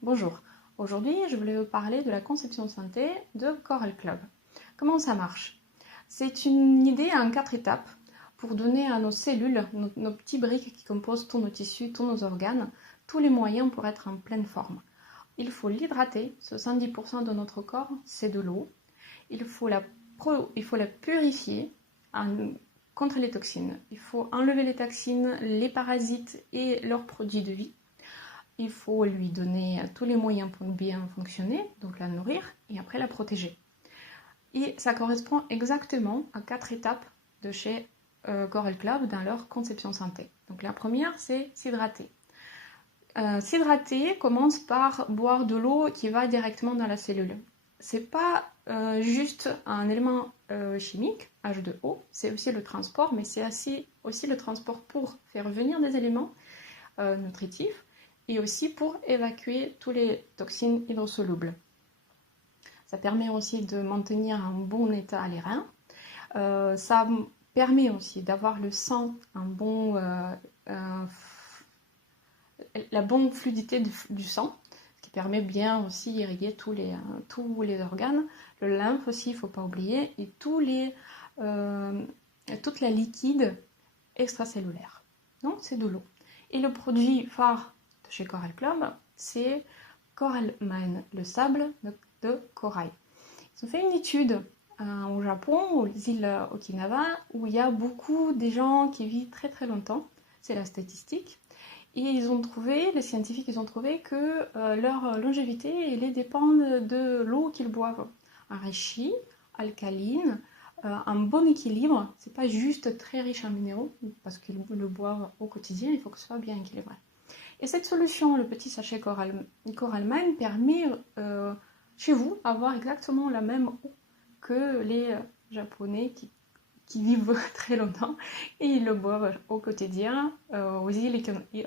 Bonjour, aujourd'hui je voulais vous parler de la conception santé de Coral Club. Comment ça marche? C'est une idée en 4 étapes pour donner à nos cellules, nos petits briques qui composent tous nos tissus, tous nos organes, tous les moyens pour être en pleine forme. Il faut l'hydrater, 70% de notre corps c'est de l'eau. Il faut la purifier contre les toxines. Il faut enlever les toxines, les parasites et leurs produits de vie. Il faut lui donner tous les moyens pour bien fonctionner, donc la nourrir et après la protéger. Et ça correspond exactement à 4 étapes de chez Coral Club dans leur conception santé. Donc la première, c'est s'hydrater. S'hydrater commence par boire de l'eau qui va directement dans la cellule. C'est pas juste un élément chimique, H2O, c'est aussi le transport, mais c'est aussi le transport pour faire venir des éléments nutritifs et aussi pour évacuer toutes les toxines hydrosolubles. Ça permet aussi de maintenir un bon état les reins. Ça permet aussi d'avoir le sang la bonne fluidité du sang, ce qui permet bien aussi d'irriguer tous les organes. Le lymphe aussi, il ne faut pas oublier, et toute la liquide extracellulaire. Donc c'est de l'eau. Et le produit phare de chez Coral Club, c'est Coral Mine, le sable de corail. Ils ont fait une étude au Japon, aux îles Okinawa, où il y a beaucoup de gens qui vivent très très longtemps. C'est la statistique. Et les scientifiques, ils ont trouvé que leur longévité, elle dépend de l'eau qu'ils boivent. Enrichie, alcaline, un bon équilibre. C'est pas juste très riche en minéraux, parce qu'ils le boivent au quotidien, il faut que ce soit bien équilibré. Et cette solution, le petit sachet Coral Mine, permet chez vous d'avoir exactement la même eau que les Japonais qui vivent très longtemps et ils le boivent au quotidien aux îles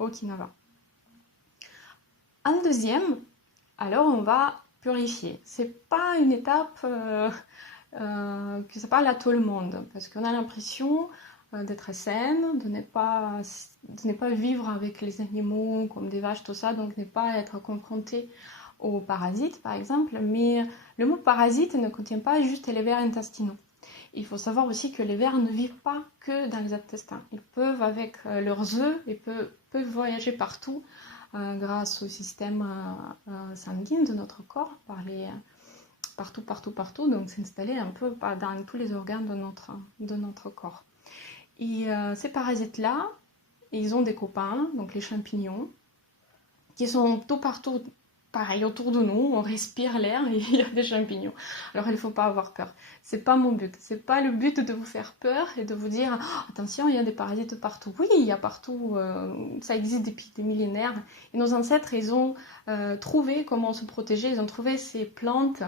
Okinawa. En deuxième, alors on va purifier. C'est pas une étape que ça parle à tout le monde parce qu'on a l'impression d'être saine, de ne pas vivre avec les animaux comme des vaches, tout ça, donc ne pas être confronté aux parasites par exemple. Mais le mot parasite ne contient pas juste les vers intestinaux. Il faut savoir aussi que les vers ne vivent pas que dans les intestins. Ils peuvent, avec leurs œufs, peuvent voyager partout grâce au système sanguin de notre corps, partout, donc s'installer un peu dans tous les organes de notre corps. Et ces parasites-là, ils ont des copains, donc les champignons, qui sont tout partout, pareil, autour de nous, on respire l'air et il y a des champignons. Alors il ne faut pas avoir peur. C'est pas mon but. C'est pas le but de vous faire peur et de vous dire oh, attention, il y a des parasites partout. Oui, il y a partout, ça existe depuis des millénaires. Et nos ancêtres, ils ont trouvé comment se protéger. Ils ont trouvé ces plantes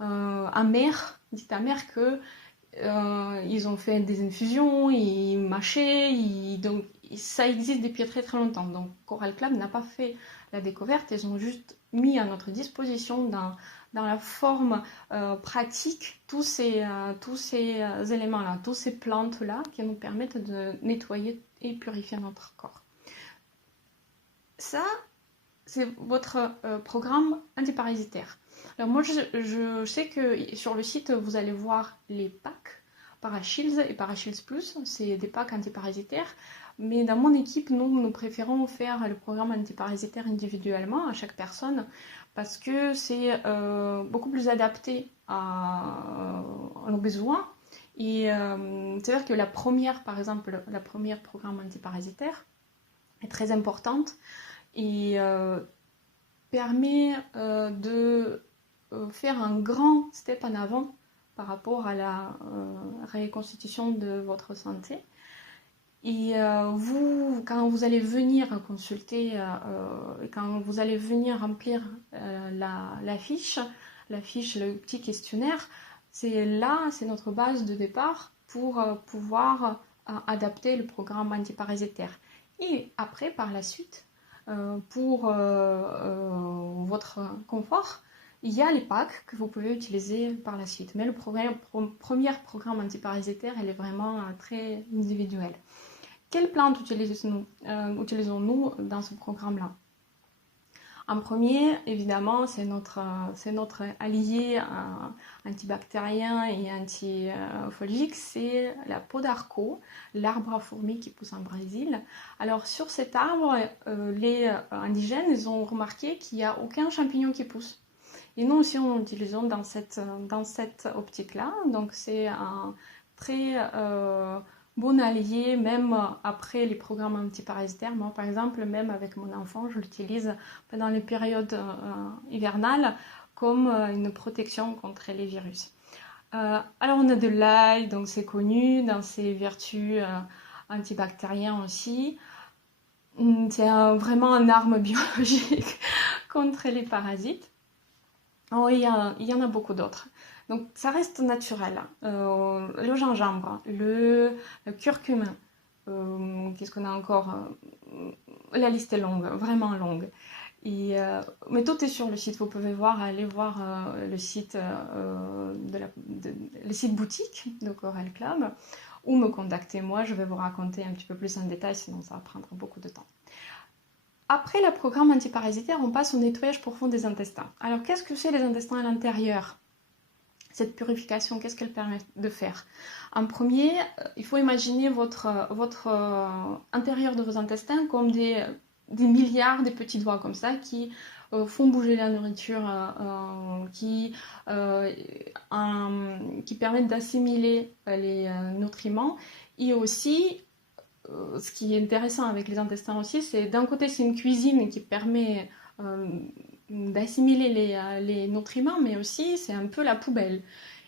amères, dites amères, que ils ont fait des infusions, ils mâchaient, donc ça existe depuis très très longtemps. Donc Coral Club n'a pas fait la découverte, ils ont juste mis à notre disposition dans la forme pratique tous ces éléments-là, toutes ces plantes-là qui nous permettent de nettoyer et purifier notre corps. Ça, c'est votre programme antiparasitaire. Alors moi, je sais que sur le site, vous allez voir les packs Parashields et Parashields Plus, c'est des packs antiparasitaires. Mais dans mon équipe, nous préférons faire le programme antiparasitaire individuellement à chaque personne parce que c'est beaucoup plus adapté à nos besoins. Et c'est-à-dire que la première programme antiparasitaire est très importante et permet de faire un grand step en avant par rapport à la reconstitution de votre santé. Et quand vous allez venir consulter, quand vous allez venir remplir la fiche, le petit questionnaire, c'est notre base de départ pour pouvoir adapter le programme antiparasitaire. Et après, par la suite, pour votre confort, il y a les packs que vous pouvez utiliser par la suite. Mais le premier programme antiparasitaire, elle est vraiment très individuel. Quelles plantes utilisons-nous dans ce programme-là? En premier, évidemment, c'est notre allié antibactérien et antifolique, c'est la peau d'arco, l'arbre à fourmis qui pousse en Brésil. Alors sur cet arbre, les indigènes, ils ont remarqué qu'il n'y a aucun champignon qui pousse. Et nous aussi, on l'utilise dans cette optique-là. Donc c'est un très bon allié, même après les programmes antiparasitaires. Moi, par exemple, même avec mon enfant, je l'utilise pendant les périodes hivernales comme une protection contre les virus. Alors, on a de l'ail, donc c'est connu dans ses vertus antibactériennes aussi. C'est vraiment une arme biologique contre les parasites. Oh, il y en a beaucoup d'autres. Donc ça reste naturel. Le gingembre, le curcuma, qu'est-ce qu'on a encore? La liste est longue, vraiment longue. Mais tout est sur le site. Vous pouvez aller voir le site le site boutique de Coral Club ou me contacter moi. Je vais vous raconter un petit peu plus en détail, sinon ça va prendre beaucoup de temps. Après le programme antiparasitaire, on passe au nettoyage profond des intestins. Alors, qu'est-ce que c'est les intestins à l'intérieur? Cette purification, qu'est-ce qu'elle permet de faire? En premier, il faut imaginer votre intérieur de vos intestins comme des milliards de petits doigts comme ça qui font bouger la nourriture, qui permettent d'assimiler les nutriments et aussi ce qui est intéressant avec les intestins aussi, c'est d'un côté c'est une cuisine qui permet d'assimiler les nutriments, mais aussi c'est un peu la poubelle.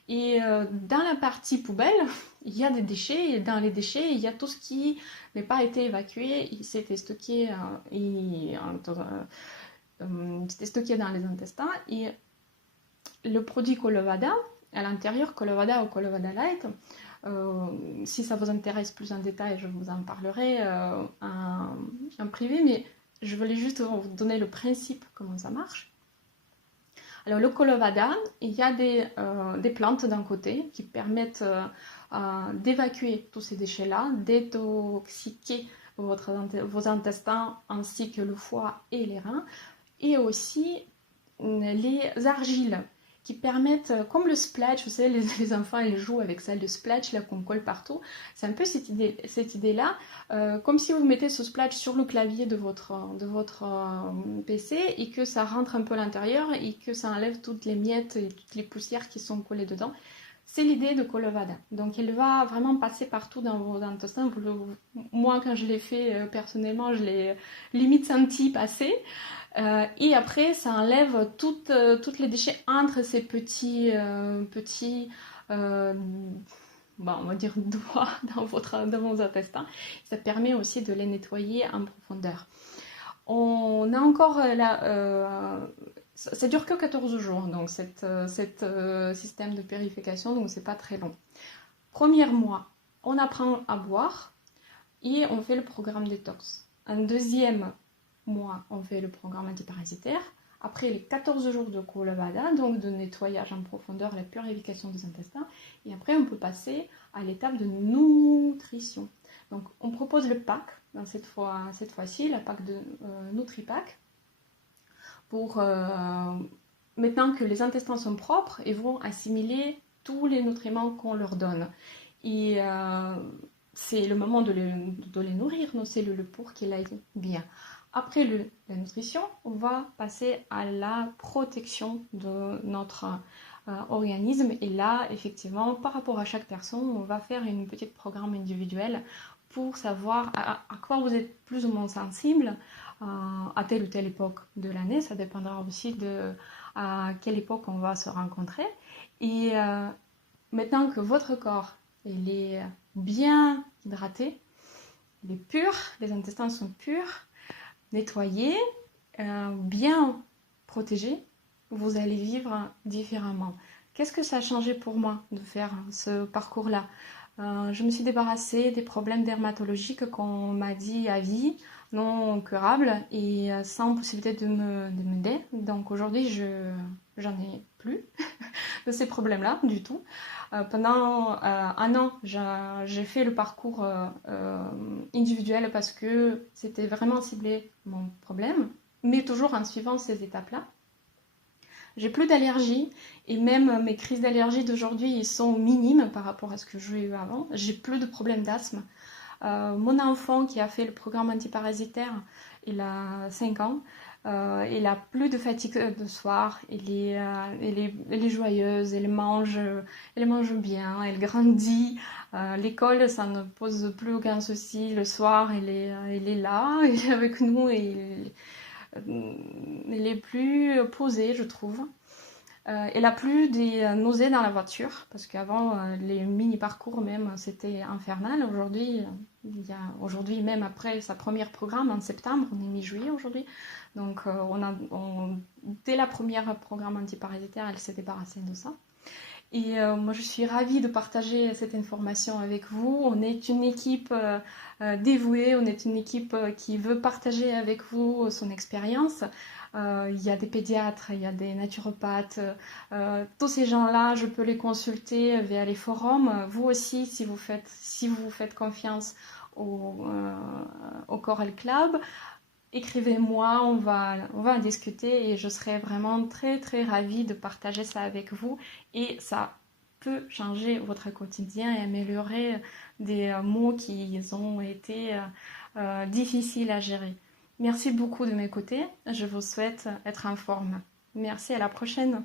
Et dans la partie poubelle, il y a des déchets, et dans les déchets, il y a tout ce qui n'a pas été évacué, il s'était stocké, dans les intestins. Et le produit Colovada, à l'intérieur, Colovada ou Colovada Light, si ça vous intéresse plus en détail, je vous en parlerai en privé, mais je voulais juste vous donner le principe, comment ça marche. Alors le Colovada, il y a des plantes d'un côté qui permettent d'évacuer tous ces déchets-là, détoxiquer vos intestins ainsi que le foie et les reins, et aussi les argiles qui permettent, comme le splash, vous savez, les enfants ils jouent avec ça, le splash là qu'on colle partout, c'est un peu cette idée-là, comme si vous mettez ce splash sur le clavier de votre PC et que ça rentre un peu à l'intérieur et que ça enlève toutes les miettes et toutes les poussières qui sont collées dedans. C'est l'idée de Colovada. Donc elle va vraiment passer partout dans vos intestins. Moi quand je l'ai fait personnellement, je l'ai limite senti passer. Et après, ça enlève toutes les déchets entre ces petits on va dire doigts dans vos intestins. Ça permet aussi de les nettoyer en profondeur. On a encore ça dure que 14 jours, donc cette système de purification, donc c'est pas très long. Premier mois, on apprend à boire et on fait le programme détox. Un deuxième mois, on fait le programme antiparasitaire. Après les 14 jours de Colovada, donc de nettoyage en profondeur, la purification des intestins. Et après, on peut passer à l'étape de nutrition. Donc, on propose le pack, cette fois-ci, la pack de NutriPack, pour maintenant que les intestins sont propres et vont assimiler tous les nutriments qu'on leur donne. Et c'est le moment de les nourrir, nos cellules, pour qu'ils aillent bien. Après la nutrition, on va passer à la protection de notre organisme. Et là, effectivement, par rapport à chaque personne, on va faire une petite programme individuel pour savoir à quoi vous êtes plus ou moins sensible à telle ou telle époque de l'année. Ça dépendra aussi à quelle époque on va se rencontrer. Et maintenant que votre corps il est bien hydraté, il est pur, les intestins sont purs, nettoyés, bien protégés, vous allez vivre différemment. Qu'est-ce que ça a changé pour moi de faire ce parcours-là? Je me suis débarrassée des problèmes dermatologiques qu'on m'a dit à vie, non curables et sans possibilité de m'aider. Donc aujourd'hui, j'en ai plus de ces problèmes-là du tout. Pendant un an, j'ai fait le parcours individuel parce que c'était vraiment ciblé mon problème. mais toujours en suivant ces étapes-là. J'ai plus d'allergies et même mes crises d'allergie d'aujourd'hui sont minimes par rapport à ce que j'ai eu avant. J'ai plus de problèmes d'asthme. Mon enfant qui a fait le programme antiparasitaire, il a 5 ans. Il a plus de fatigue de soir. Elle est joyeuse, elle mange bien, elle grandit. L'école, ça ne pose plus aucun souci. Le soir, elle est là, elle est avec nous et elle est plus posée, je trouve. Elle a plus des nausées dans la voiture, parce qu'avant, les mini-parcours même, c'était infernal. Aujourd'hui, même après sa première programme en septembre, on est mi-juillet aujourd'hui, donc dès la première programme antiparasitaire, elle s'est débarrassée de ça. Et moi, je suis ravie de partager cette information avec vous. On est une équipe dévouée, on est une équipe qui veut partager avec vous son expérience. Il y a des pédiatres, il y a des naturopathes. Tous ces gens-là, je peux les consulter via les forums. Vous aussi, si vous vous faites confiance au Coral Club, écrivez-moi, on va en discuter et je serai vraiment très très ravie de partager ça avec vous et ça peut changer votre quotidien et améliorer des mots qui ont été difficiles à gérer. Merci beaucoup de m'écouter, je vous souhaite être en forme. Merci, à la prochaine.